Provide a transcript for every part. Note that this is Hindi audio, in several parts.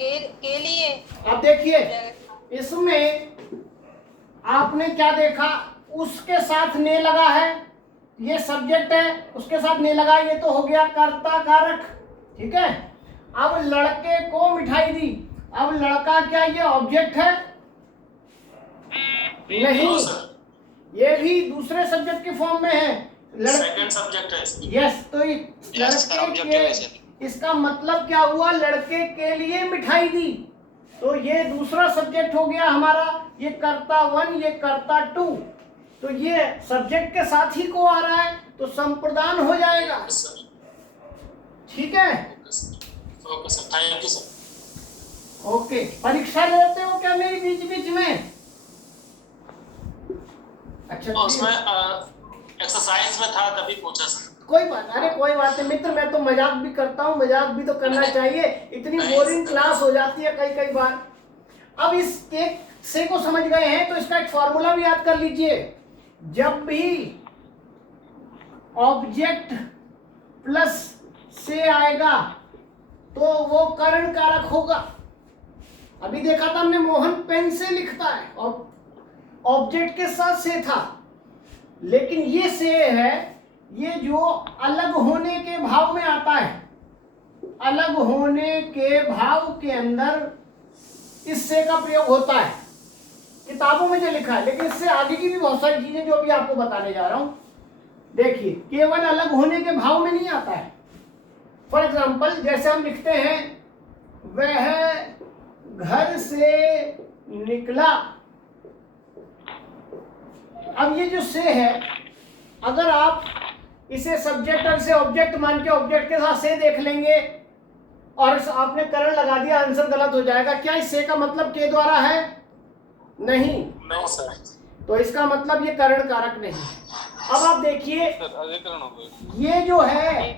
के लिए। अब देखिए इसमें आपने क्या देखा, उसके साथ ने लगा है, ये सब्जेक्ट है, उसके साथ ने लगा, ये तो हो गया कर्ता कारक, ठीक है। अब लड़के को मिठाई दी, अब लड़का क्या ये ऑब्जेक्ट है? नहीं, ये भी दूसरे सब्जेक्ट के फॉर्म में है, सेकंड सब्जेक्ट है। यस, तो लड़के के, इसका मतलब क्या हुआ, लड़के के लिए मिठाई दी, तो ये दूसरा सब्जेक्ट हो गया हमारा, ये कर्ता 1, ये कर्ता 2, तो ये सब्जेक्ट के साथ ही को आ रहा है, तो संप्रदान हो जाएगा, ठीक है। Okay sir, thank you sir. Okay, परीक्षा लेते हो क्या मेरी बीच बीच में? अच्छा, उसमें एक्सरसाइज में था तभी पूछा सर। कोई बात, अरे कोई बात नहीं मित्र, मैं तो मजाक भी करता हूँ, मजाक भी तो करना चाहिए, इतनी बोरिंग क्लास हो जाती है कई कई बार। अब इस एक से को समझ गए हैं तो इसका एक फॉर्मूला भी याद कर लीजिए, जब भी ऑब्जेक्ट प्लस से आएगा तो वो करण कारक होगा। अभी देखा था हमने, मोहन पेन से लिखता है और ऑब्जेक्ट के साथ से था, लेकिन ये से है, ये जो अलग होने के भाव में आता है, अलग होने के भाव के अंदर इस से का प्रयोग होता है, किताबों में जो लिखा है, लेकिन इससे आगे की भी बहुत सारी चीजें जो अभी आपको बताने जा रहा हूं। देखिए, केवल अलग होने के भाव में नहीं आता है। फॉर एग्जाम्पल, जैसे हम लिखते हैं, वह घर से निकला, अब ये जो से है, अगर आप इसे सब्जेक्ट और से ऑब्जेक्ट मान के ऑब्जेक्ट के साथ से देख लेंगे और आपने करण लगा दिया, आंसर गलत हो जाएगा। क्या इस से का मतलब के द्वारा है? नहीं सर। तो इसका मतलब ये करण कारक नहीं। अब आप देखिए, ये जो है,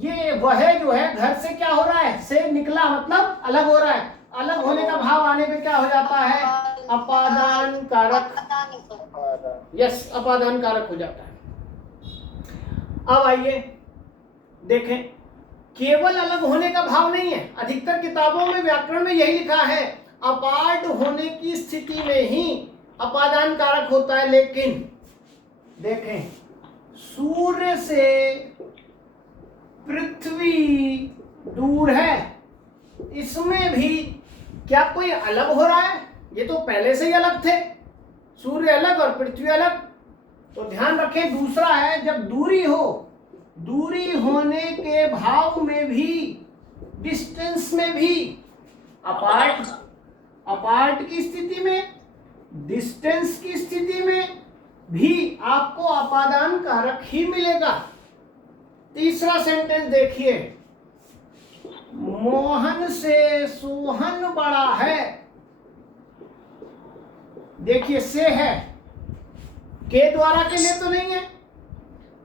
ये वह जो है, घर से क्या हो रहा है, से निकला मतलब अलग हो रहा है, अलग होने का भाव आने पे क्या हो जाता है, अपादान कारक। यस, अपादान कारक हो जाता है। अब आइए देखें, केवल अलग होने का भाव नहीं है, अधिकतर किताबों में व्याकरण में यही लिखा है, अपार्ट होने की स्थिति में ही अपादान कारक होता है। लेकिन देखें, सूर्य से पृथ्वी दूर है, इसमें भी क्या कोई अलग हो रहा है? ये तो पहले से ही अलग थे, सूर्य अलग और पृथ्वी अलग। तो ध्यान रखें, दूसरा है, जब दूरी हो, दूरी होने के भाव में भी, डिस्टेंस में भी, अपार्ट की स्थिति में, डिस्टेंस की स्थिति में भी आपको अपादान कारक ही मिलेगा। तीसरा सेंटेंस देखिए, मोहन से सोहन बड़ा है, देखिए से है, के द्वारा के लिए तो नहीं है,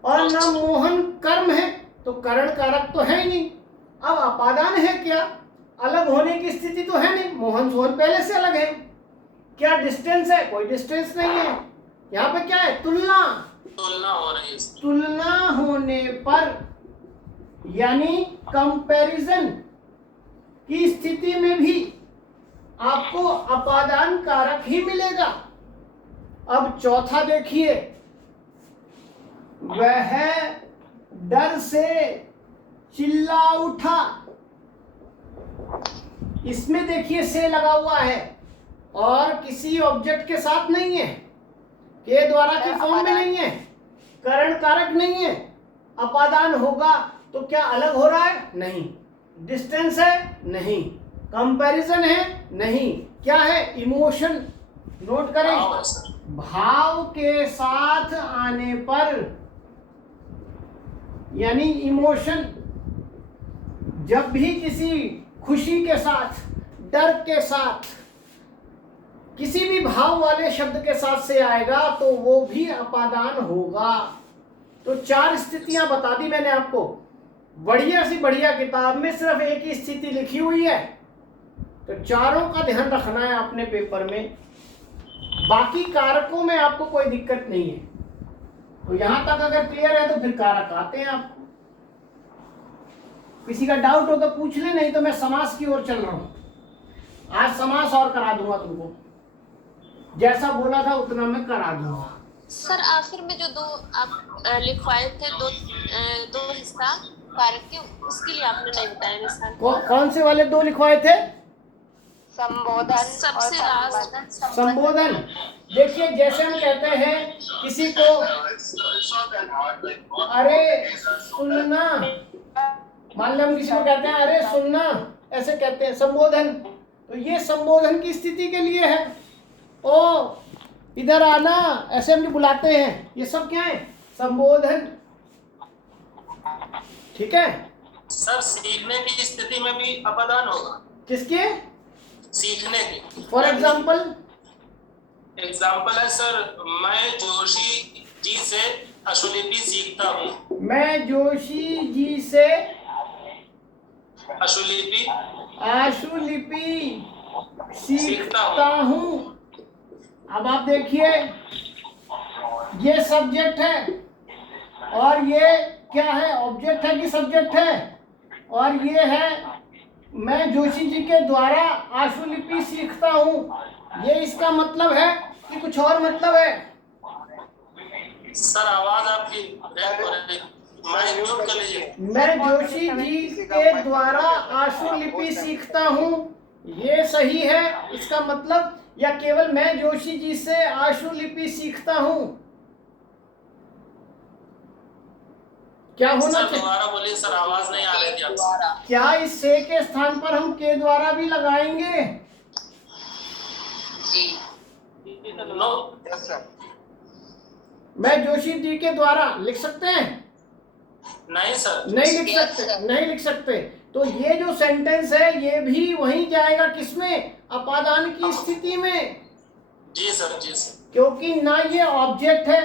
और ना मोहन कर्म है, तो करण कारक तो है ही नहीं। अब अपादान है क्या? अलग होने की स्थिति तो है नहीं, मोहन सोहन पहले से अलग है। क्या डिस्टेंस है? कोई डिस्टेंस नहीं है। यहाँ पे क्या है? तुलना हो रही है। तुलना होने पर, यानी कंपैरिजन की स्थिति में भी आपको अपादान कारक ही मिलेगा। अब चौथा देखिए, वह डर से चिल्ला उठा, इसमें देखिए से लगा हुआ है और किसी ऑब्जेक्ट के साथ नहीं है, के द्वारा के फॉर्म में नहीं है, करण कारक नहीं है, अपादान होगा तो क्या अलग हो रहा है? नहीं। डिस्टेंस है? नहीं। कंपैरिजन है? नहीं। क्या है? इमोशन। नोट करें, भाव के साथ आने पर, यानी इमोशन, जब भी किसी खुशी के साथ, डर के साथ, किसी भी भाव वाले शब्द के साथ से आएगा तो वो भी अपादान होगा। तो चार स्थितियां बता दी मैंने आपको। बढ़िया सी बढ़िया किताब में सिर्फ एक ही स्थिति लिखी हुई है, तो चारों का ध्यान रखना है अपने पेपर में। बाकी कारकों में आपको कोई दिक्कत नहीं है। तो यहां तक अगर क्लियर है तो फिर कारक आते हैं आपको। किसी का डाउट हो तो पूछ ले, नहीं तो मैं समास की ओर चल रहा हूं। आज समास और करा दूंगा तुमको, जैसा बोला था उतना मैं करा दूंगा। सर आखिर में जो दो आप लिखवाए थे, दो हिस्सा कारक के, उसके लिए आपने नहीं बताया मिसाल। कौन से वाले दो लिखवाए थे? संबोधन सबसे लास्ट। संबोधन। देखिए जैसे हम कहते हैं किसी को अरे सुनना, मान लो हम किसी को कहते हैं अरे सुनना, ऐसे कहते हैं संबोधन। तो ये संबोधन की स्थिति के लिए है। ओ इधर आना, ऐसे हम जो बुलाते हैं, ये सब क्या है? संबोधन। ठीक है सर सीखने की स्थिति में भी अपादान होगा। किसके? सीखने की। फॉर एग्जाम्पल है सर, मैं जोशी जी से अशुलिपि सीखता हूँ। मैं जोशी जी से अशुलिपि सीखता हूँ। अब आप देखिए ये सब्जेक्ट है और ये क्या है? ऑब्जेक्ट है कि सब्जेक्ट है? और ये है मैं जोशी जी के द्वारा आशुलिपि सीखता हूँ। ये इसका मतलब है कि कुछ और मतलब है? सर आवाज आपकी म्यूट कर लीजिए। मैं जोशी जी के द्वारा आशुलिपि सीखता हूँ, ये सही है इसका मतलब, या केवल मैं जोशी जी से आशुलिपि सीखता हूँ? क्या होना चाहिए? दोबारा बोलिए सर, आवाज नहीं आ रही थी आपसे। क्या इस से के स्थान पर हम के द्वारा भी लगाएंगे? नो। मैं जोशी जी के द्वारा लिख सकते हैं? नहीं सर, नहीं लिख सकते। तो ये जो सेंटेंस है ये भी वहीं जाएगा, किसमें? अपादान की स्थिति में। जी सर। क्योंकि ना ये ऑब्जेक्ट है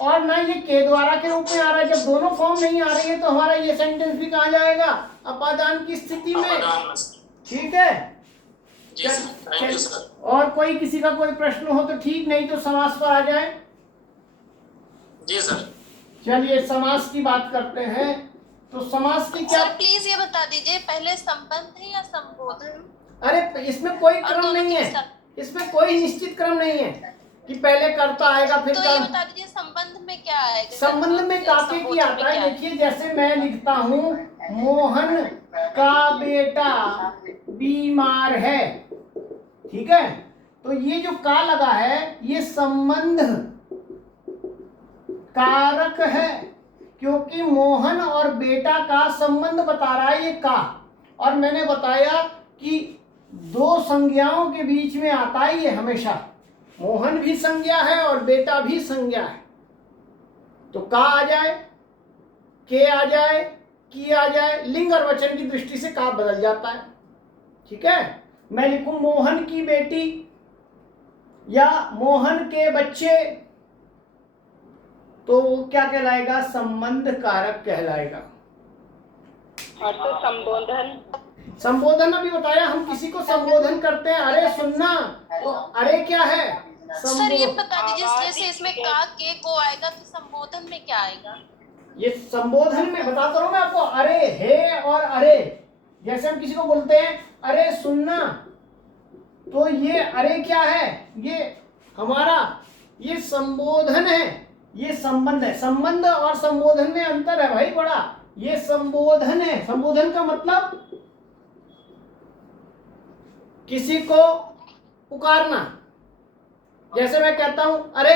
और ना ये के द्वारा के रूप में आ रहा है। जब दोनों फॉर्म नहीं आ रही है तो हमारा ये सेंटेंस भी कहाँ जाएगा? अपादान की स्थिति में। ठीक है जी सर, थैंक यू सर। और कोई किसी का कोई प्रश्न हो तो ठीक, नहीं तो समास पर आ जाए। जी सर। चलिए समास की बात करते हैं। तो समास की क्या? सर प्लीज ये बता दीजिए, पहले संबंध है या संबोधन? अरे इसमें कोई क्रम नहीं है, इसमें कोई निश्चित क्रम नहीं है कि पहले कर्ता आएगा फिर तो ये बता दीजिए संबंध में क्या आएगा? संबंध में काके की आता है। देखिए जैसे मैं लिखता हूँ मोहन का बेटा बीमार है, ठीक है, तो ये जो का लगा है ये संबंध कारक है, क्योंकि मोहन और बेटा का संबंध बता रहा है ये का। और मैंने बताया कि दो संज्ञाओं के बीच में आता है ये हमेशा, मोहन भी संज्ञा है और बेटा भी संज्ञा है। तो का आ जाए, के आ जाए, की आ जाए, लिंग और वचन की दृष्टि से का बदल जाता है। ठीक है, मैं लिखूं मोहन की बेटी या मोहन के बच्चे, तो क्या कहलाएगा? संबंध कारक कहलाएगा। और तो संबोधन अभी बताया, हम किसी को संबोधन करते हैं, अरे सुनना, तो अरे क्या है? सर ये बता दीजिए, जैसे इसमें का के को आएगा तो संबोधन में क्या आएगा? ये संबोधन में बताता हूं मैं आपको, अरे है और अरे। जैसे हम किसी को बोलते हैं अरे सुनना, तो ये अरे क्या है? ये हमारा ये संबोधन है, ये संबंध है। संबंध और संबोधन में अंतर है भाई बड़ा। ये संबोधन है, संबोधन का मतलब किसी को पुकारना। जैसे मैं कहता हूं अरे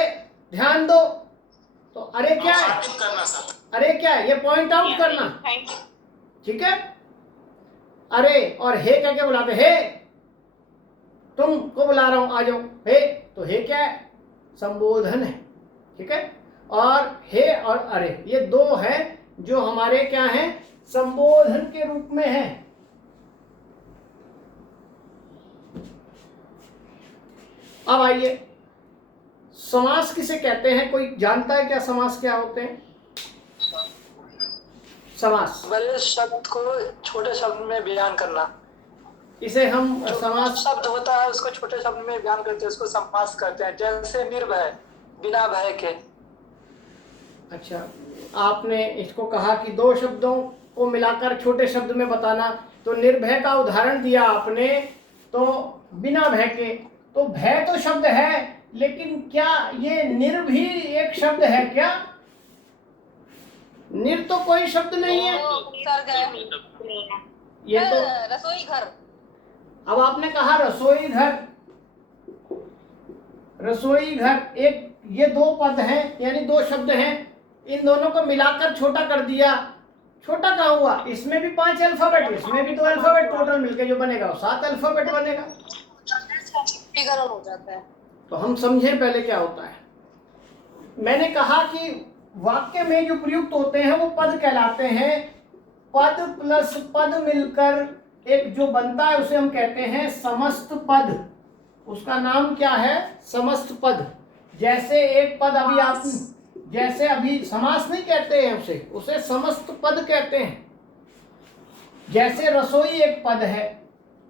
ध्यान दो, तो अरे क्या है? अरे क्या है? ये पॉइंट आउट करना। ठीक है, अरे और हे क्या क्या बुलाते? हे तुमको बुला रहा हूं, आ जाओ। हे, तो हे क्या है? संबोधन है। ठीक है, और हे और अरे ये दो हैं जो हमारे क्या हैं? संबोधन के रूप में है। अब आइए, समास किसे कहते हैं? कोई जानता है क्या समास क्या होते हैं? समास बड़े शब्द को छोटे शब्द में बयान करना, इसे हम समास शब्द होता है उसको छोटे शब्द में बयान करते हैं, उसको समास करते हैं। जैसे निर्भय, बिना भय के। अच्छा, आपने इसको कहा कि दो शब्दों को मिलाकर छोटे शब्द में बताना, तो निर्भय का उदाहरण दिया आपने तो बिना भय के, तो भय तो शब्द है, लेकिन क्या ये निर भी एक शब्द है क्या? निर तो कोई शब्द नहीं है। सर गए ये तो रसोई घर। अब आपने कहा रसोई घर, रसोई घर, एक ये दो पद हैं, यानी दो शब्द हैं, इन दोनों को मिलाकर छोटा कर दिया। छोटा कहाँ हुआ? इसमें भी 5 अल्फाबेट, इसमें भी 2 अल्फाबेट, टोटल मिलके जो बनेगा वो 7 अल्फाबेट बनेगा। विकरण हो जाता है। तो हम समझें पहले क्या होता है। मैंने कहा कि वाक्य में जो प्रयुक्त होते हैं वो पद कहलाते हैं। पद प्लस पद मिलकर एक जो बनता है उसे हम कहते हैं समस्त पद। उसका नाम क्या है? समस्त पद। जैसे एक पद अभी आप, जैसे अभी समास नहीं कहते हैं उसे, उसे समस्त पद कहते हैं। जैसे रसोई एक पद है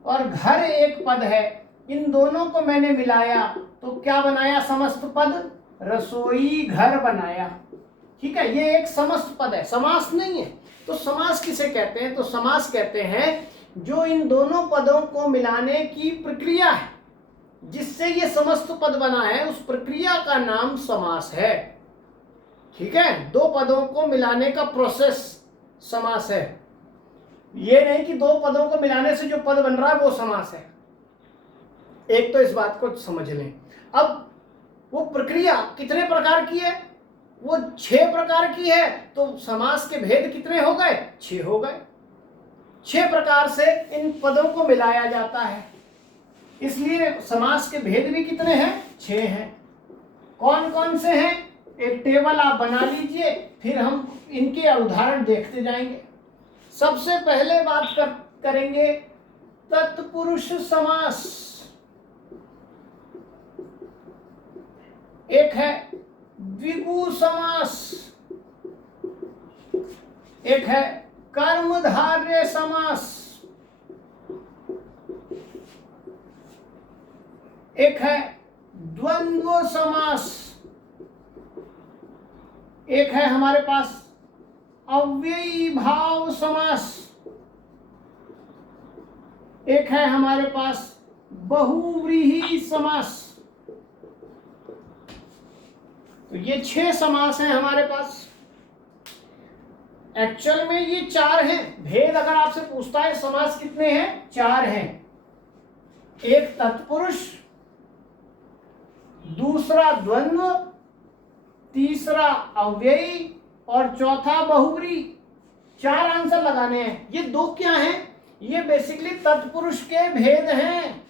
और घर एक पद है, इन दोनों को मैंने मिलाया तो क्या बनाया? समस्त पद, रसोई घर बनाया। ठीक है, ये एक समस्त पद है, समास नहीं है। तो समास किसे कहते हैं? तो समास कहते हैं जो इन दोनों पदों को मिलाने की प्रक्रिया है, जिससे ये समस्त पद बना है, उस प्रक्रिया का नाम समास है। ठीक है, दो पदों को मिलाने का प्रोसेस समास है। ये नहीं कि दो पदों को मिलाने से जो पद बन रहा है वो समास है। एक तो इस बात को समझ लें। अब वो प्रक्रिया कितने प्रकार की है? वो 6 प्रकार की है। तो समास के भेद कितने हो गए? 6 हो गए। 6 प्रकार से इन पदों को मिलाया जाता है, इसलिए समास के भेद भी कितने हैं? 6 हैं। कौन कौन से हैं? एक टेबल आप बना लीजिए, फिर हम इनके उदाहरण देखते जाएंगे। सबसे पहले बात करेंगे तत्पुरुष समास। एक है द्विगु समास, एक है कर्मधारय समास, एक है द्वंद्व समास, एक है हमारे पास अव्ययी भाव समास, एक है हमारे पास बहुव्रीहि समास। तो ये 6 समास हैं हमारे पास। एक्चुअल में ये 4 हैं। भेद अगर आपसे पूछता है समास कितने हैं? 4 हैं। एक तत्पुरुष, दूसरा द्वंद्व, तीसरा अव्ययी और चौथा बहुव्रीहि। 4 आंसर लगाने हैं। ये 2 क्या हैं? ये बेसिकली तत्पुरुष के भेद हैं।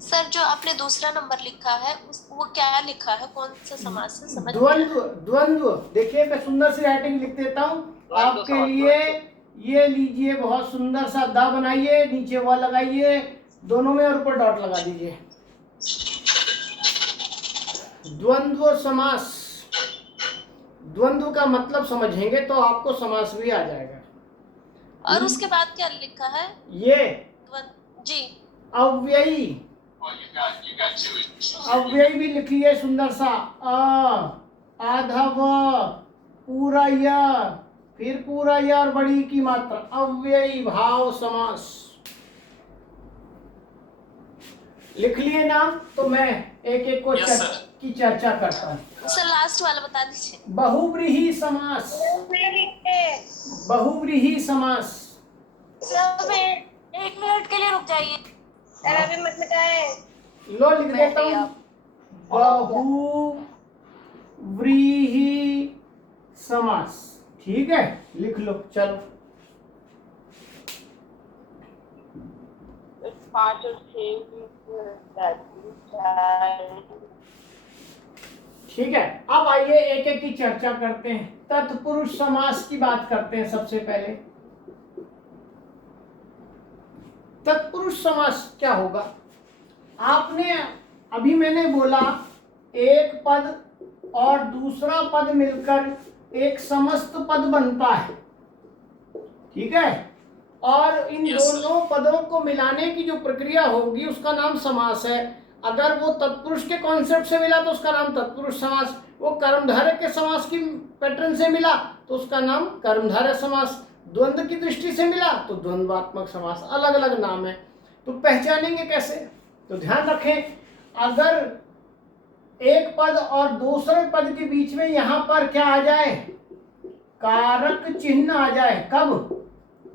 सर जो आपने दूसरा नंबर लिखा है वो क्या लिखा है? कौन सा समास है? समझ द्वंद्व। द्वंद्व देखिए, मैं सुंदर सी राइटिंग लिख देता हूँ आपके लिए। ये लीजिए, बहुत सुंदर सा दा बनाइए, नीचे वह लगाइए, दोनों में और ऊपर डॉट लगा दीजिए। द्वंद्व समास। द्वंद्व का मतलब समझेंगे तो आपको समास भी आ जाएगा। और उसके बाद क्या लिखा है? ये जी अव्ययी। अव्ययी भी लिखिए सुंदर सा। आधा व, पूरा य, फिर पूरा य और बड़ी की मात्रा। अव्ययी भाव समास लिख लिए नाम। तो मैं एक एक को की चर्चा करता हूँ। सर लास्ट वाला बता दीजिए। बहुव्रीहि समास। बहुव्रीहि समास। सर 1 मिनट के लिए रुक जाइए। अभी मत मिटाए। लो लिख देता हूँ। बहुव्रीहि समास। ठीक है, लिख लो। चलो 5 और 6 ठीक है। अब आइए एक एक की चर्चा करते हैं। तत्पुरुष समास की बात करते हैं सबसे पहले। तत्पुरुष समास क्या होगा? आपने अभी मैंने बोला एक पद और दूसरा पद मिलकर एक समस्त पद बनता है। ठीक है, और इन दोनों पदों को मिलाने की जो प्रक्रिया होगी उसका नाम समास है। अगर वो तत्पुरुष के कॉन्सेप्ट से मिला तो उसका नाम तत्पुरुष समास, वो कर्मधारय के समास की पैटर्न से मिला तो उसका नाम कर्मधारय समास, द्वंद्व की दृष्टि से मिला तो द्वंद्वात्मक समास। अलग अलग नाम है। तो पहचानेंगे कैसे? तो ध्यान रखें, अगर एक पद और दूसरे पद के बीच में यहां पर क्या आ जाए, कारक चिन्ह आ जाए, कब?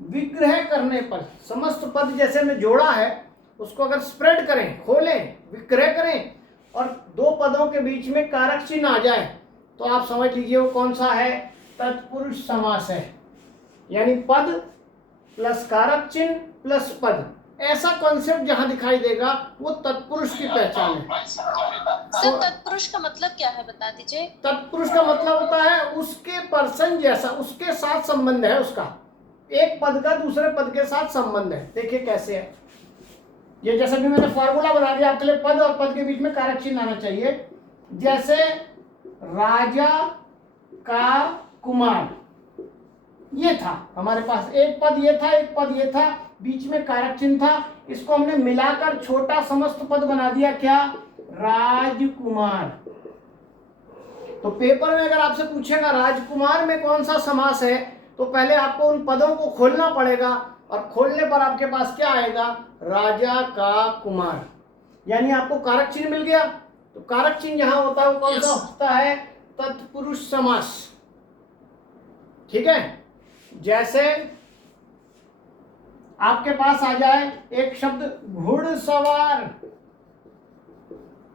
विग्रह करने पर। समस्त पद जैसे में जोड़ा है उसको अगर स्प्रेड करें, खोलें, विग्रह करें और दो पदों के बीच में कारक चिन्ह आ जाए तो आप समझ लीजिए वो कौन सा है? तत्पुरुष समास है। यानी पद प्लस कारक चिन्ह प्लस पद, ऐसा कॉन्सेप्ट जहां दिखाई देगा वो तत्पुरुष की पहचान है। सर तत्पुरुष का मतलब क्या है बता दीजिए। तत्पुरुष का मतलब होता है उसके पर्सन जैसा, उसके साथ संबंध है उसका, एक पद का दूसरे पद के साथ संबंध है। देखिए कैसे है ये, जैसे भी मैंने फॉर्मूला बना दिया आपके लिए, पद और पद के बीच में कारक चिन्ह आना चाहिए। जैसे राजा का कुमार, ये था हमारे पास, एक पद ये था, एक पद ये था, बीच में कारक चिन्ह था, इसको हमने मिलाकर छोटा समस्त पद बना दिया, क्या? राजकुमार। तो पेपर में अगर आपसे पूछेगा राजकुमार में कौन सा समास है, तो पहले आपको उन पदों को खोलना पड़ेगा और खोलने पर आपके पास क्या आएगा? राजा का कुमार। यानी आपको कारक चिन्ह मिल गया। तो कारक चिन्ह जहां होता है वो कौन सा होता है? तत्पुरुष समास। ठीक है, जैसे आपके पास आ जाए एक शब्द घुड़सवार,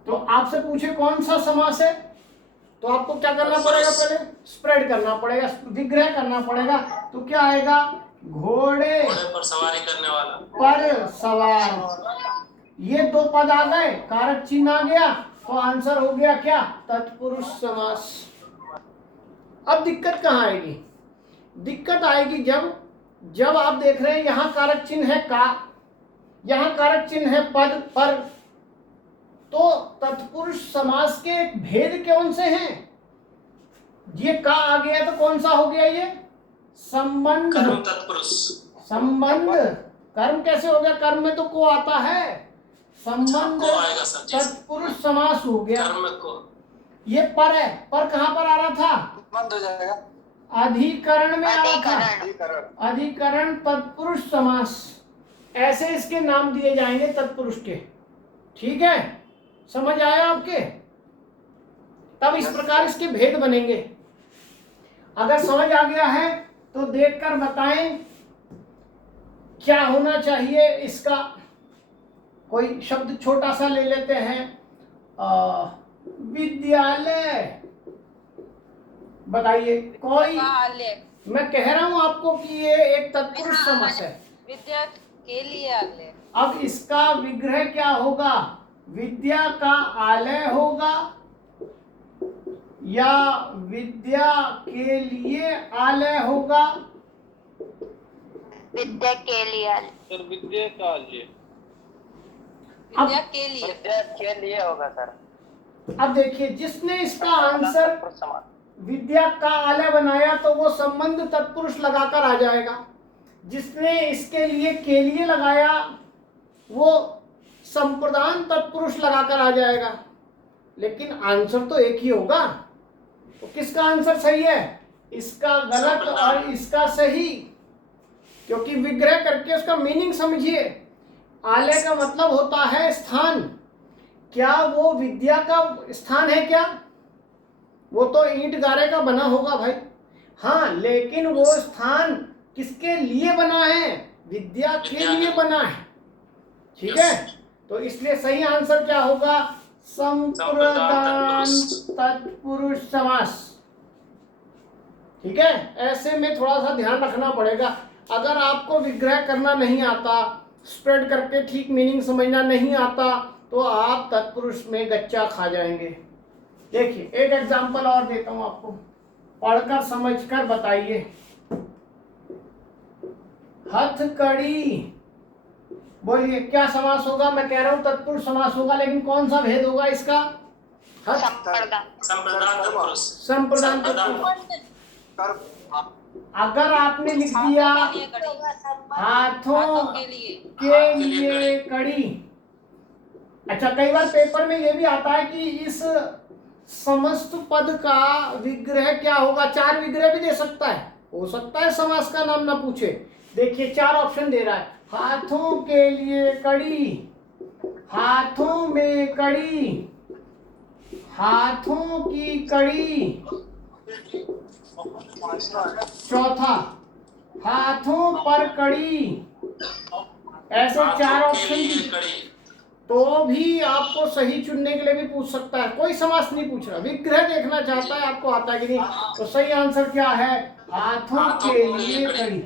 तो आपसे पूछे कौन सा समास है, तो आपको क्या करना पड़ेगा? पहले स्प्रेड करना पड़ेगा, विग्रह करना पड़ेगा। तो क्या आएगा? घोड़े पर सवारी करने वाला, पर सवार। ये दो पद आ गए, कारक चिन्ह आ गया, तो आंसर हो गया क्या? तत्पुरुष समास। अब दिक्कत कहाँ आएगी? दिक्कत आएगी जब आप देख रहे हैं यहां कारक चिन्ह है का, यहां कारक चिन्ह है पद पर, तो तत्पुरुष समास के भेद कौन से हैं? ये का आ गया तो कौन सा हो गया? ये संबंध। कर्म तत्पुरुष, संबंध। कर्म कैसे हो गया? कर्म में तो को आता है, संबंध को आएगा सर जी। तत्पुरुष समास हो गया। कर्म को, ये पर है, पर कहां पर आ रहा था? बंद हो जाएगा। अधिकरण में आ रहा था, अधिकरण तत्पुरुष समास। ऐसे इसके नाम दिए जाएंगे तत्पुरुष के। ठीक है, समझ आया आपके? तब इस प्रकार इसके भेद बनेंगे। अगर समझ आ गया है तो देखकर बताएं क्या होना चाहिए इसका। कोई शब्द छोटा सा ले लेते हैं, विद्यालय। बताइए कोई, मैं कह रहा हूं आपको कि ये एक तत्पुरुष समास है। विद्या के लिए आलय। अब इसका विग्रह क्या होगा? विद्या का आलय होगा या विद्या के लिए आलय होगा? विद्या के लिए आलय। सर विद्या का आलय, विद्या के लिए, विद्या के लिए होगा सर। अब देखिए, जिसने इसका आंसर विद्या का आलय बनाया तो वो संबंध तत्पुरुष लगाकर आ जाएगा। जिसने इसके लिए के लिए लगाया वो संप्रदान तत्पुरुष लगाकर आ जाएगा। लेकिन आंसर तो एक ही होगा। तो किसका आंसर सही है? इसका गलत और इसका सही, क्योंकि विग्रह करके उसका मीनिंग समझिए। आलय का मतलब होता है स्थान। क्या वो विद्या का स्थान है क्या? वो तो ईंट गारे का बना होगा भाई। हाँ, लेकिन वो स्थान किसके लिए बना है? विद्या के लिए बना है। ठीक है, तो इसलिए सही आंसर क्या होगा? संप्रदान तत्पुरुष समास। ठीक है, ऐसे में थोड़ा सा ध्यान रखना पड़ेगा। अगर आपको विग्रह करना नहीं आता, स्प्रेड करके ठीक मीनिंग समझना नहीं आता, तो आप तत्पुरुष में गच्चा खा जाएंगे। देखिए एक एग्जांपल और देता हूं आपको, पढ़कर समझकर बताइए। हथकड़ी, बोलिए क्या समास होगा? मैं कह रहा हूं तत्पुरुष समास होगा, लेकिन कौन सा भेद होगा इसका? संप्रदान तत्पुरुष, संप्रदान तत्पुरुष। अगर आपने लिख दिया हाथों के लिए कड़ी, अच्छा कई बार पेपर में ये भी आता है कि इस समस्त पद का विग्रह क्या होगा? 4 विग्रह भी दे सकता है, हो सकता है समास का नाम ना पूछे। देखिए 4 ऑप्शन दे रहा है, हाथों के लिए कड़ी, हाथों में कड़ी, हाथों की कड़ी। चौथा, हाथों पर कड़ी। ऐसे चार ऑप्शन तो भी आपको सही चुनने के लिए भी पूछ सकता है, कोई समास नहीं पूछ रहा, विग्रह देखना चाहता है आपको आता है कि नहीं। तो सही आंसर क्या है, हाथों के लिए कड़ी।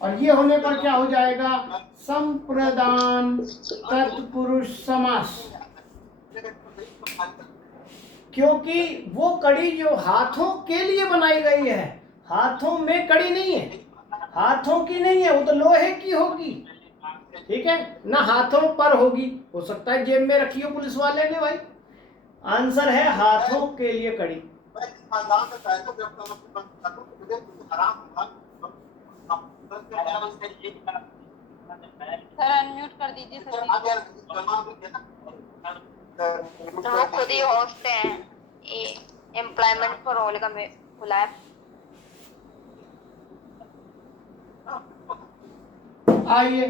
और ये होने पर क्या हो जाएगा, संप्रदान तत्पुरुष समास। क्योंकि वो कड़ी जो हाथों के लिए बनाई गई है, हाथों में कड़ी नहीं है, हाथों की नहीं है, वो तो लोहे की होगी, ठीक है ना, हाथों पर होगी। हो सकता है जेब में रखी हो पुलिस वाले ने भाई। आंसर है हाथों के लिए कड़ी। सर अनम्यूट कर दीजिए सर। तो वो खुद ही होस्ट हैं, एम्प्लॉयमेंट फॉर ऑल का में खुला है। आइए,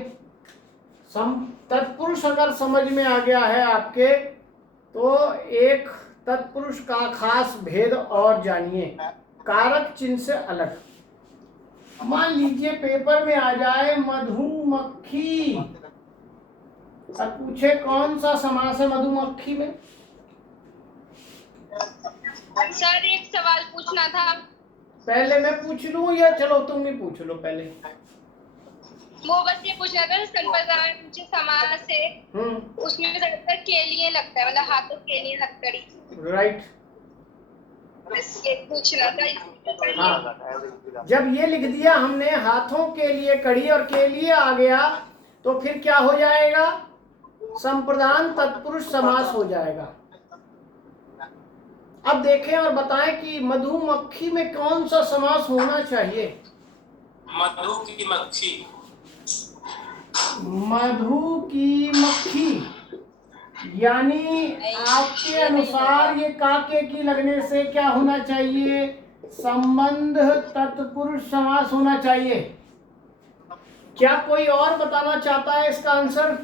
तत्पुरुष अगर समझ में आ गया है आपके, तो एक तत्पुरुष का खास भेद और जानिए, कारक चिन्ह से अलग। मान लीजिए पेपर में आ जाए मधुमक्खी, अब पूछे कौन सा समास है मधुमक्खी में। सर एक सवाल पूछना था। पहले मैं पूछ लूं या चलो तुम ही पूछ लो पहले। वो बस ये पूछना था, संप्रदान जो समास है उसमें ज्यादातर के लिए लगता है, मतलब हाथों के लिए हथकड़ी। राइट, बस ये पूछना था। हाँ, जब ये लिख दिया हमने हाथों के लिए कड़ी और के लिए आ गया, तो फिर क्या हो जाएगा, संप्रदान तत्पुरुष समास हो जाएगा। अब देखें और बताएं कि मधुमक्खी में कौन सा समास होना चाहिए। मधु की मक्खी, मधु की मक्खी, यानी आपके अनुसार ये काके की लगने से क्या होना चाहिए, संबंध तत्पुरुष समास होना चाहिए। क्या कोई और बताना चाहता है इसका आंसर।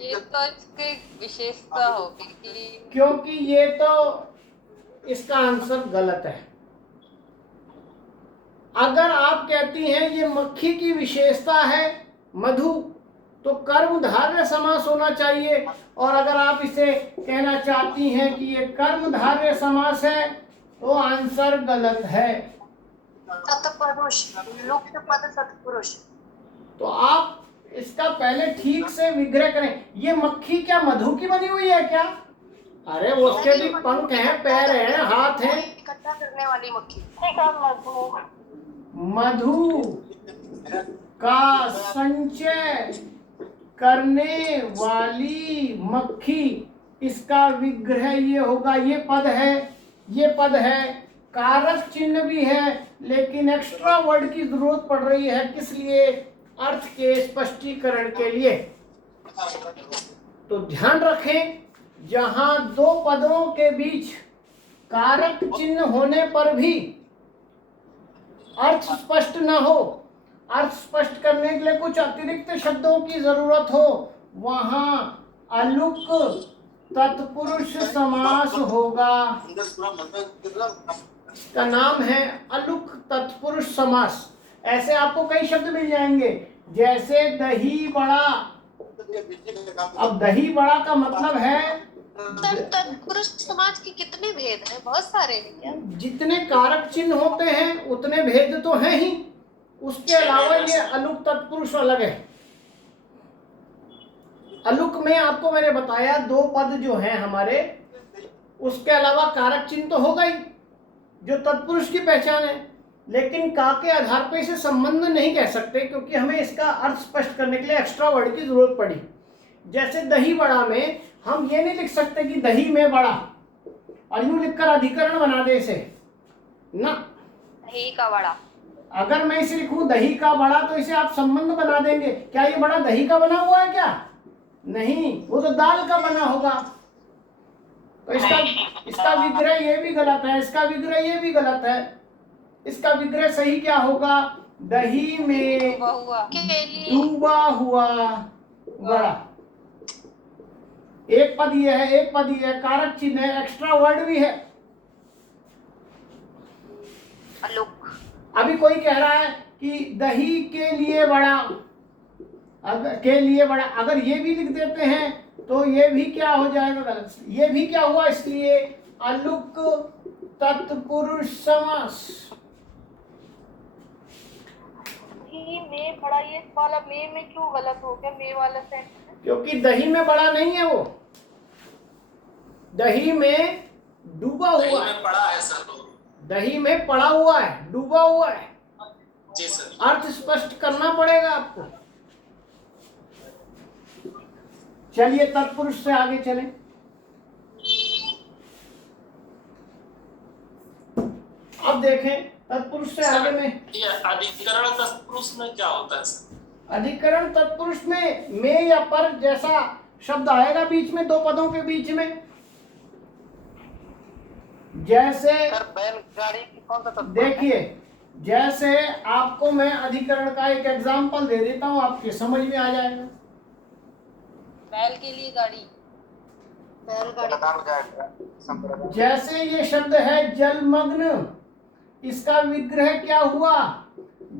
ये तो इसकी विशेषता होगी, क्योंकि ये तो इसका आंसर गलत है। अगर आप कहती हैं ये मक्खी की विशेषता है मधु, तो कर्मधारय समास होना चाहिए। और अगर आप इसे कहना चाहती हैं कि ये कर्मधारय समास है, तो आंसर गलत है। तत्पुरुष, लुप्त पद तत्पुरुष। तो आप इसका पहले ठीक से विग्रह करें। ये मक्खी क्या मधु की बनी हुई है क्या? अरे उसके भी पंख हैं, पैर हैं, हाथ हैं। इकट्ठा करने वाली मक्खी। मधु का संचय करने वाली मक्खी, इसका विग्रह ये होगा। ये पद है, ये पद है, कारक चिन्ह भी है, लेकिन एक्स्ट्रा वर्ड की जरूरत पड़ रही है। किस लिए? अर्थ के स्पष्टीकरण के लिए। तो ध्यान रखें, जहां दो पदों के बीच कारक चिन्ह होने पर भी अर्थ स्पष्ट न हो, अर्थ स्पष्ट करने के लिए कुछ अतिरिक्त शब्दों की जरूरत हो, वहां अलुक तत्पुरुष समास होगा। इसका नाम है अलुक तत्पुरुष समास। ऐसे आपको कई शब्द मिल जाएंगे, जैसे दही बड़ा। अब दही बड़ा का मतलब है, तत्पुरुष समाज के कितने भेद हैं? बहुत सारे हैं क्या? जितने कारक चिन्ह होते हैं उतने भेद तो हैं ही, उसके अलावा ये अलुक तत्पुरुष अलग है। अलुक में आपको मैंने बताया दो पद जो हैं हमारे, उसके अलावा कारक चिन्ह तो होगा ही जो तत्पुरुष की पहचान है, लेकिन का के आधार पर इसे संबंध नहीं कह सकते, क्योंकि हमें इसका अर्थ स्पष्ट करने के लिए एक्स्ट्रा वर्ड की जरूरत पड़ी। जैसे दही बड़ा में हम ये नहीं लिख सकते कि दही में बड़ा, और यूं लिखकर अधिकरण बना दे इसे ना। दही का बड़ा, अगर मैं इसे लिखूं दही का बड़ा, तो इसे आप संबंध बना देंगे। क्या ये बड़ा दही का बना हुआ है क्या? नहीं, वो तो दाल का बना होगा। तो इसका विग्रह ये भी गलत है, इसका विग्रह ये भी गलत है। इसका विग्रह सही क्या होगा? दही में डूबा हुआ वड़ा। एक पद ये है, एक पद ये है, कारक चिन्ह है, एक्स्ट्रा वर्ड भी है। अलुक। अभी कोई कह रहा है कि दही के लिए वड़ा, के लिए वड़ा, अगर ये भी लिख देते हैं तो ये भी क्या हो जाएगा, गलत। ये भी क्या हुआ, इसलिए अलुक तत्पुरुष समास। में बड़ा, ये वाला में क्यों गलत हो गया, में वाला सेंटेंस? क्योंकि दही में बड़ा नहीं है, वो दही में डूबा हुआ है। पड़ा है सर, दही में पड़ा हुआ है, डूबा हुआ है। जी सर। अर्थ स्पष्ट करना पड़ेगा आपको। चलिए तत्पुरुष से आगे चलें। अब देखें तत्पुरुष से आगे में, ये अधिकरण तत्पुरुष में क्या होता है सर? अधिकरण तत्पुरुष में या पर जैसा शब्द आएगा बीच में, दो पदों के बीच में, जैसे बैलगाड़ी कौन सा तत्पुरुष? देखिए, जैसे आपको मैं अधिकरण का एक एग्जांपल दे देता हूं, आपके समझ में आ जाएगा। बैल के लिए गाड़ी, बैलगाड़ी। जैसे ये शब्द है जलमग्न, इसका विग्रह क्या हुआ,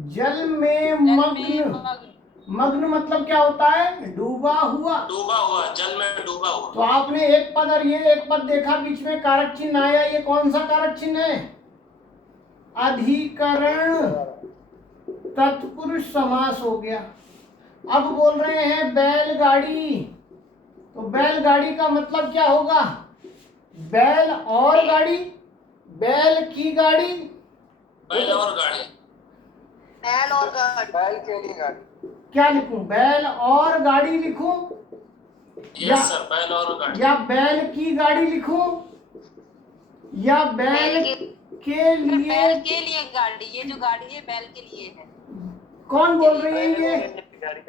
जल में मग्न। मग्न मतलब क्या होता है, डूबा हुआ। डूबा हुआ, जल में डूबा हुआ। तो आपने एक पद और ये एक पद देखा, बीच में कारक चिन्ह आया, ये कौन सा कारक चिन्ह है, अधिकरण तत्पुरुष समास हो गया। अब बोल रहे हैं बैलगाड़ी, तो बैलगाड़ी का मतलब क्या होगा, बैल और गाड़ी, बैल की गाड़ी, बैल और गाड़ी। बैल और गाड़ी। बैल के लिए गाड़ी। क्या लिखूं, बैल और गाड़ी लिखूं, यस सर, बैल और गाड़ी, या बैल की गाड़ी लिखूं, या बैल के लिए, बैल के लिए गाड़ी, ये जो गाड़ी है बैल के लिए है। कौन बोल रही है ये,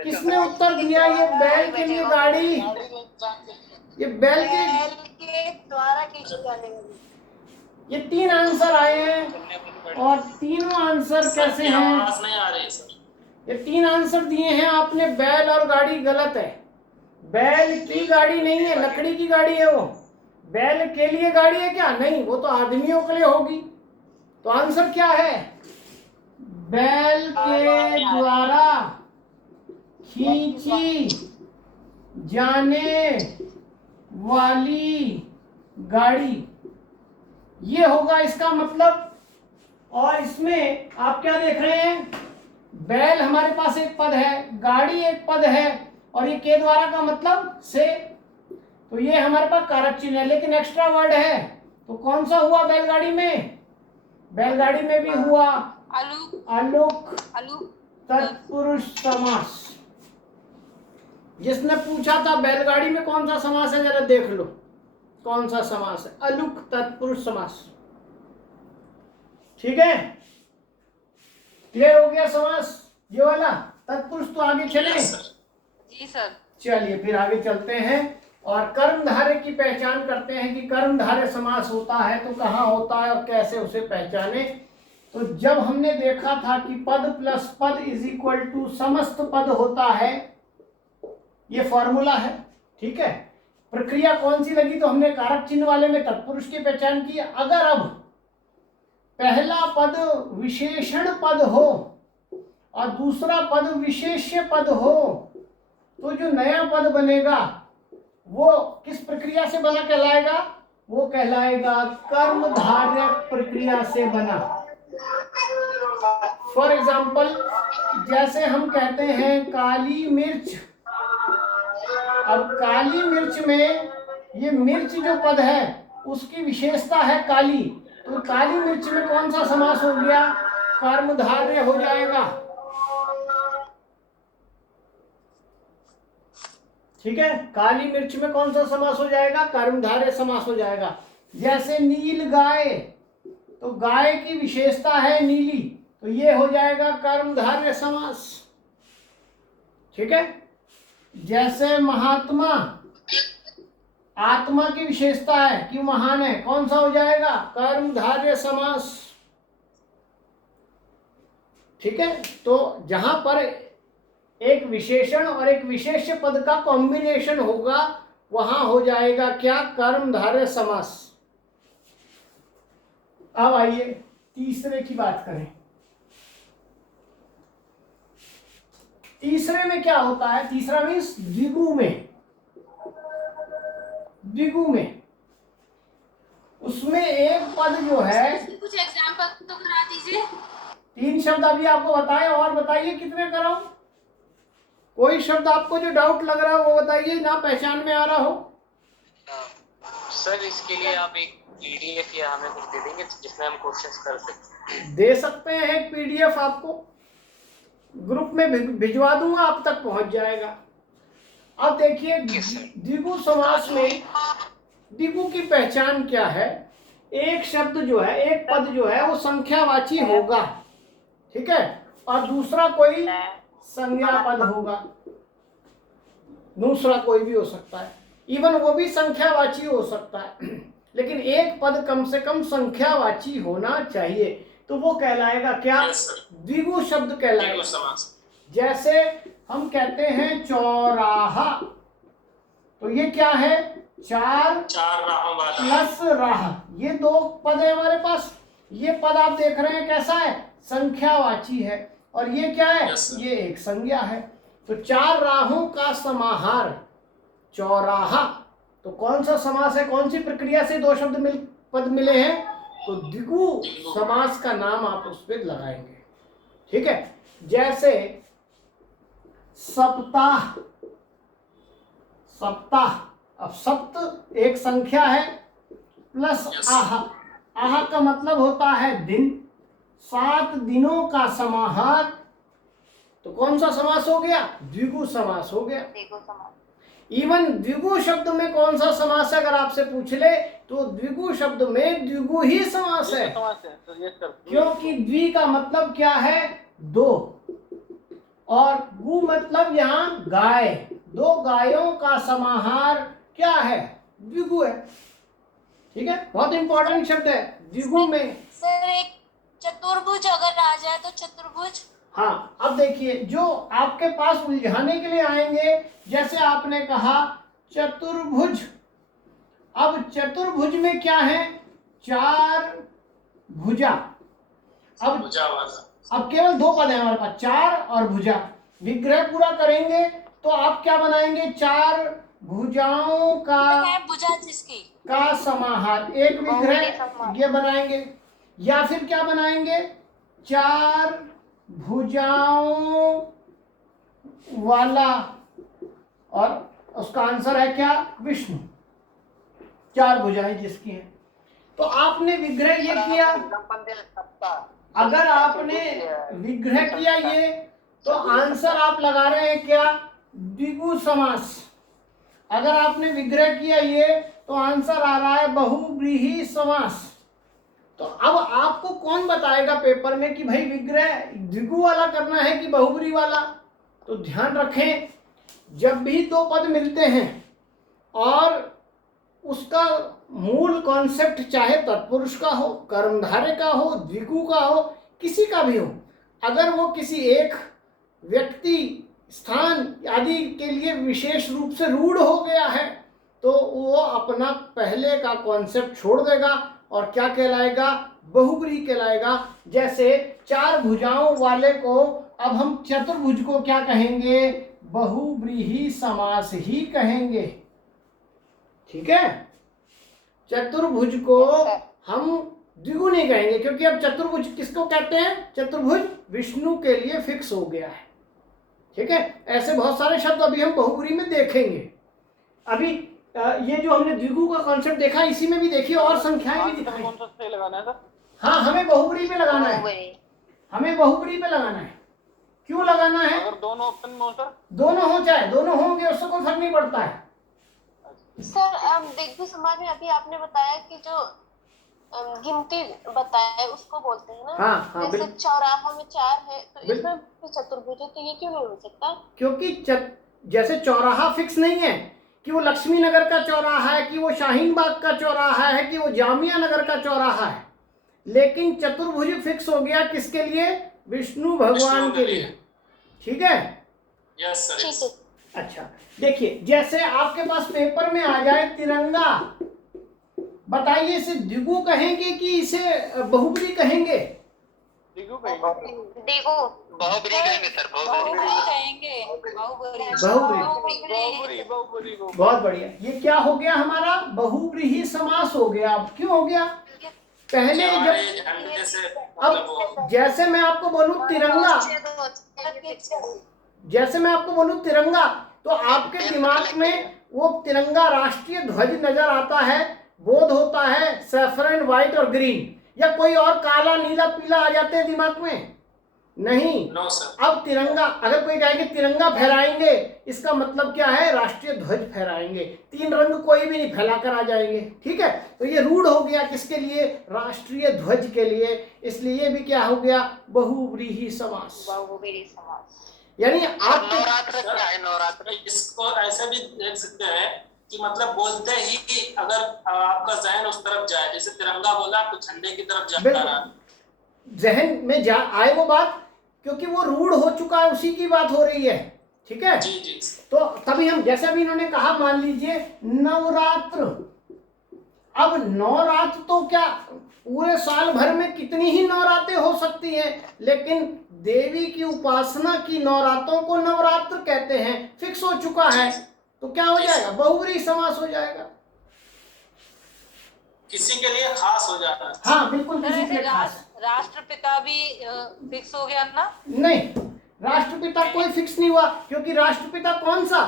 किसने उत्तर दिया, ये बैल के लिए गाड़ी, ये बैल के द्वारा खींची जाने वाली। ये तीन आंसर आए हैं और तीनों आंसर कैसे हैं, आवाज नहीं आ रही है सर। ये तीन आंसर दिए हैं आपने, बैल और गाड़ी गलत है। बैल की गाड़ी नहीं है, लकड़ी की गाड़ी है वो। बैल के लिए गाड़ी है क्या, नहीं, वो तो आदमियों के लिए होगी। तो आंसर क्या है, बैल के द्वारा खींची जाने वाली गाड़ी, ये होगा इसका मतलब। और इसमें आप क्या देख रहे हैं, बैल हमारे पास एक पद है, गाड़ी एक पद है, और ये के द्वारा का मतलब से, तो ये हमारे पास कारक चिन्ह है, लेकिन एक्स्ट्रा वर्ड है। तो कौन सा हुआ बैलगाड़ी में, बैलगाड़ी में भी हुआ अलुक तत्पुरुष समास। जिसने पूछा था बैलगाड़ी में कौन सा समास है, जरा देख लो कौन सा समास है, अलुक तत्पुरुष समास। ठीक है, क्लियर हो गया समास ये वाला। तत्पुरुष तो आगे चले, जी सर। चलिए फिर आगे चलते हैं और कर्मधारय की पहचान करते हैं कि कर्मधारय समास होता है तो कहाँ होता है और कैसे उसे पहचाने। तो जब हमने देखा था कि पद प्लस पद इज इक्वल टू समस्त पद होता है, ये फॉर्मूला है, ठीक है। प्रक्रिया कौन सी लगी, तो हमने कारक चिन्ह वाले में तत्पुरुष की पहचान की। अगर अब पहला पद विशेषण पद हो और दूसरा पद विशेष्य पद हो, तो जो नया पद बनेगा वो किस प्रक्रिया से बना कहलाएगा, वो कहलाएगा कर्मधारय प्रक्रिया से बना। फॉर एग्जाम्पल, जैसे हम कहते हैं काली मिर्च, अब काली मिर्च में ये मिर्च जो पद है उसकी विशेषता है काली, तो काली मिर्च में कौन सा समास हो गया, कर्मधारय हो जाएगा। ठीक है, काली मिर्च में कौन सा समास हो जाएगा, कर्मधारय समास हो जाएगा। जैसे नील गाय, तो गाय की विशेषता है नीली, तो ये हो जाएगा कर्मधारय समास। ठीक है, जैसे महात्मा, आत्मा की विशेषता है कि महान है, कौन सा हो जाएगा, कर्मधारय समास। ठीक है, तो जहां पर एक विशेषण और एक विशेष्य पद का कॉम्बिनेशन होगा वहां हो जाएगा क्या, कर्मधारय समास। अब आइए तीसरे की बात करें। तीसरे में क्या होता है, तीसरा मीन्स द्विगु में, द्विगु में उसमें एक पद जो है, कुछ एग्जांपल तो करा दीजिए। 3 शब्द अभी आपको बताए, और बताइए कितने कराऊं? कोई शब्द आपको जो डाउट लग रहा हो वो बताइए, ना पहचान में आ रहा हो। सर इसके लिए आप एक पीडीएफ या हमें कुछ दे देंगे जिसमें हम क्वेश्चंस कर सकते दे सकते हैं, एक पीडीएफ आपको ग्रुप में भिजवा दूंगा, आप तक पहुंच जाएगा। अब देखिए द्विगु समास में द्विगु की पहचान क्या है, एक शब्द जो है, एक पद जो है वो संख्यावाची होगा, ठीक है, और दूसरा कोई संज्ञा पद होगा, दूसरा कोई भी हो सकता है, इवन वो भी संख्यावाची हो सकता है, लेकिन एक पद कम से कम संख्यावाची होना चाहिए, तो वो कहलाएगा क्या, द्विगु शब्द कहलाएगा। जैसे हम कहते हैं चौराहा, तो ये क्या है, 4 राहों वाला प्लस राह, ये 2 पद है हमारे पास। ये पद आप देख रहे हैं कैसा है, संख्यावाची है, और ये क्या है, ये एक संज्ञा है। तो 4 राहों का समाहार चौराहा, तो कौन सा समास है, कौन सी प्रक्रिया से 2 शब्द पद मिले हैं, तो द्विगु समास का नाम आप उस पर लगाएंगे, ठीक है। जैसे सप्ताह, सप्ताह, अब सप्त एक संख्या है प्लस आह, आह का मतलब होता है दिन, 7 दिनों का समाहार, तो कौन सा समास हो गया, द्विगु समास हो गया। इवन द्विगु शब्द में कौन सा समास है अगर आपसे पूछ ले, तो द्विगु शब्द में द्विगु ही समास है, क्योंकि द्वि का मतलब क्या है, 2, और गु मतलब यहाँ गाय, 2 गायों का समाहार क्या है, द्विगु है, ठीक है, बहुत इंपॉर्टेंट शब्द है द्विगु में। सर एक चतुर्भुज अगर आ जाए तो चतुर्भुज, हाँ, अब देखिए जो आपके पास उलझाने के लिए आएंगे, जैसे आपने कहा चतुर्भुज, अब चतुर्भुज में क्या है, 4 भुजा, अब केवल 2 पद है हमारे पास, 4 और भुजा, विग्रह पूरा करेंगे तो आप क्या बनाएंगे, 4 भुजाओं का भुजा जिसकी का समाहार, एक विग्रह ये बनाएंगे, या फिर क्या बनाएंगे, 4 भुजाओं वाला, और उसका आंसर है क्या, विष्णु, 4 भुजाएं जिसकी हैं। तो आपने विग्रह ये किया, अगर आपने विग्रह किया ये, तो आंसर आप लगा रहे हैं क्या, द्विगु समास। अगर आपने विग्रह किया ये, तो आंसर आ रहा है बहुव्रीहि समास। तो अब आपको कौन बताएगा पेपर में कि भाई विग्रह द्विगु वाला करना है कि बहुव्रीहि वाला, तो ध्यान रखें, जब भी 2 पद मिलते हैं और उसका मूल कॉन्सेप्ट चाहे तत्पुरुष का हो, कर्मधारय का हो, द्विगु का हो, किसी का भी हो, अगर वो किसी एक व्यक्ति, स्थान आदि के लिए विशेष रूप से रूढ़ हो गया है, तो वो अपना पहले का कॉन्सेप्ट छोड़ देगा और क्या कहलाएगा, बहुव्रीहि कहलाएगा। जैसे 4 भुजाओं वाले को अब हम चतुर्भुज को क्या कहेंगे, बहुव्रीहि समास ही कहेंगे, ठीक है। चतुर्भुज को हम द्विगु नहीं कहेंगे, क्योंकि अब चतुर्भुज किसको कहते हैं, चतुर्भुज विष्णु के लिए फिक्स हो गया है, ठीक है। ऐसे बहुत सारे शब्द अभी हम बहुव्रीहि में देखेंगे। अभी ये जो हमने द्विगु का कॉन्सेप्ट देखा, इसी में भी देखिए और संख्याएं भी दिखाई। कौन सा सही लगाना है सर? हाँ, हमें बहुव्रीहि पे लगाना है, हमें बहुव्रीहि पे लगाना है। क्यों लगाना है, अगर दोनों ऑप्शन में हो सर, दोनों हो, चाहे दोनों होंगे उससे कोई फर्क नहीं पड़ता है। सर द्विगु समास में अभी आपने बताया कि जो गिनती बताया उसको बोलते हैं ना, हाँ, हाँ, जैसे चौराहा में 4 है तो इसमें भी चतुर्भुज है, तो ये क्यों नहीं हो सकता, क्योंकि जैसे चौराहा फिक्स नहीं है कि वो लक्ष्मी नगर का चौराहा है, कि वो शाहीन बाग का चौराहा है, कि वो जामिया नगर का चौराहा है, लेकिन चतुर्भुज फिक्स हो गया किसके लिए, विष्णु भगवान के लिए, ठीक है। Yes sir. ठीक है। अच्छा देखिए, जैसे आपके पास पेपर में आ जाए तिरंगा, बताइए इसे द्विगु कहेंगे कि इसे बहुब्री कहेंगे? देखो बहुब्री कहेंगे सर, बहुब्री। बहुत बढ़िया। ये क्या हो गया हमारा? बहुब्रीही समास हो गया। अब क्यों हो गया? पहले जब झंडे से अब जैसे मैं आपको बोलूं तिरंगा, जैसे मैं आपको बोलूं तिरंगा, तो आपके दिमाग में वो तिरंगा राष्ट्रीय ध्वज नजर आता है, बोध होता है सैफरन, व्हाइट और ग्रीन, या कोई और काला नीला पीला आ जाते हैं दिमाग में? नहीं। No sir. अब तिरंगा, अगर कोई कहेगा तिरंगा फहराएंगे, इसका मतलब क्या है? राष्ट्रीय ध्वज फहराएंगे। तीन रंग कोई भी नहीं, फैलाकर आ जाएंगे, ठीक है। तो ये रूढ़ हो गया किसके लिए? राष्ट्रीय ध्वज के लिए। इसलिए ये भी क्या हो गया? बहुव्रीहि समास। बहुब्रीहि समास। यानी आप नवरात्र क्या है? नवरात्र इसको ऐसे भी देख सकते हैं कि मतलब बोलते ही अगर आपका जहन उस तरफ जाए, जैसे तिरंगा बोला तो झंडे की तरफ जाता रहा, जहन में जा आए वो बात, क्योंकि वो रूढ़ हो चुका है, उसी की बात हो रही है, ठीक है। जी जी। तो तभी हम, जैसे भी इन्होंने कहा, मान लीजिए नवरात्र। अब नवरात्र तो क्या पूरे साल भर में कितनी ही नवरात्रें हो सकती हैं, लेकिन देवी की उपासना की नवरात्रों को नवरात्र कहते हैं, फिक्स हो चुका है। तो क्या हो जाएगा? बहुव्रीहि समास हो जाएगा। किसी के लिए खास हो जाता है। हाँ बिल्कुल, किसी के लिए खास। राष्ट्रपिता भी फिक्स हो गया ना? नहीं, राष्ट्रपिता कोई फिक्स नहीं हुआ, क्योंकि राष्ट्रपिता कौन सा?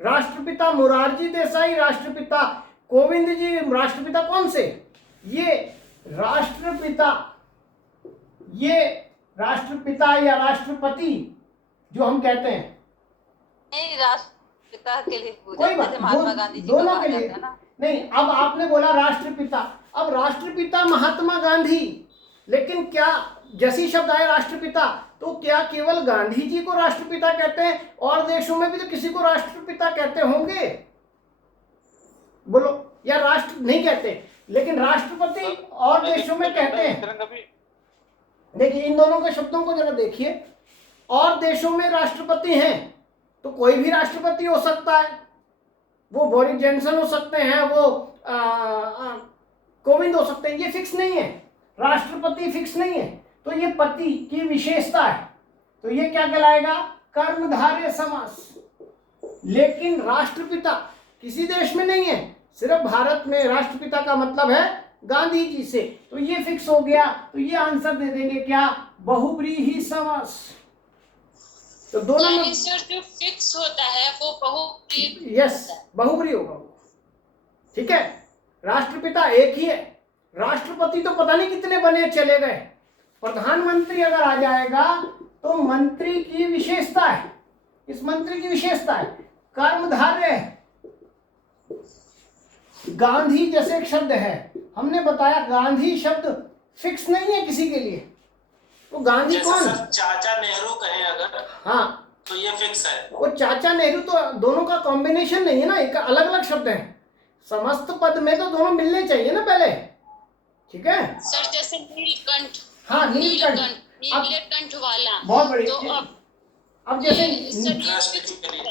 राष्ट्रपिता मोरारजी देसाई, राष्ट्रपिता कोविंद जी, राष्ट्रपिता कौन से? ये राष्ट्रपिता, ये राष्ट्रपिता या राष्ट्रपति जो हम कहते हैं, नहीं, राष्ट्रपिता के लिए कोई बात, महात्मा गांधी जी दोनों को के कहा लिए जाता है ना। नहीं। अब आपने बोला राष्ट्रपिता, अब राष्ट्रपिता महात्मा गांधी, लेकिन क्या जैसी शब्द आए राष्ट्रपिता, तो क्या केवल गांधी जी को राष्ट्रपिता कहते हैं? और देशों में भी तो किसी को राष्ट्रपिता कहते होंगे, बोलो, या राष्ट्र नहीं कहते, लेकिन राष्ट्रपति और देशों में कहते हैं। देखिए इन दोनों के शब्दों को जरा देखिए। और देशों में राष्ट्रपति हैं, तो कोई भी राष्ट्रपति हो सकता है, वो बोरिस जॉनसन हो सकते हैं, वो कोविंद हो सकते हैं, ये फिक्स नहीं है। राष्ट्रपति फिक्स नहीं है, तो ये पति की विशेषता है, तो ये क्या कहलाएगा? कर्मधारय समास। लेकिन राष्ट्रपिता किसी देश में नहीं है, सिर्फ भारत में राष्ट्रपिता का मतलब है गांधी जी से, तो ये फिक्स हो गया। तो ये आंसर दे देंगे क्या? बहुव्रीहि समास। तो दोनों में सर जो फिक्स होता है वो बहुव्रीहि, यस, बहुव्रीहि होगा वो, ठीक है। राष्ट्रपिता एक ही है, राष्ट्रपति तो पता नहीं कितने बने चले गए। प्रधानमंत्री अगर आ जाएगा तो मंत्री की विशेषता है, इस मंत्री की विशेषता है कर्मधारय है। गांधी जैसे एक शब्द है, हमने बताया गांधी शब्द फिक्स नहीं है किसी के लिए, तो गांधी जैसे कौन? सर चाचा नेहरू कहें अगर, हाँ, तो ये फिक्स है। वो चाचा नेहरू तो दोनों का कॉम्बिनेशन नहीं है ना, एक अलग अलग शब्द है। समस्त पद में तो दोनों मिलने चाहिए ना पहले, ठीक है। सर जैसे नीलकंठ, हाँ, नीलकंठ, नीलकंठ वाला, बहुत बढ़िया। तो अब जैसे राष्ट्र के लिए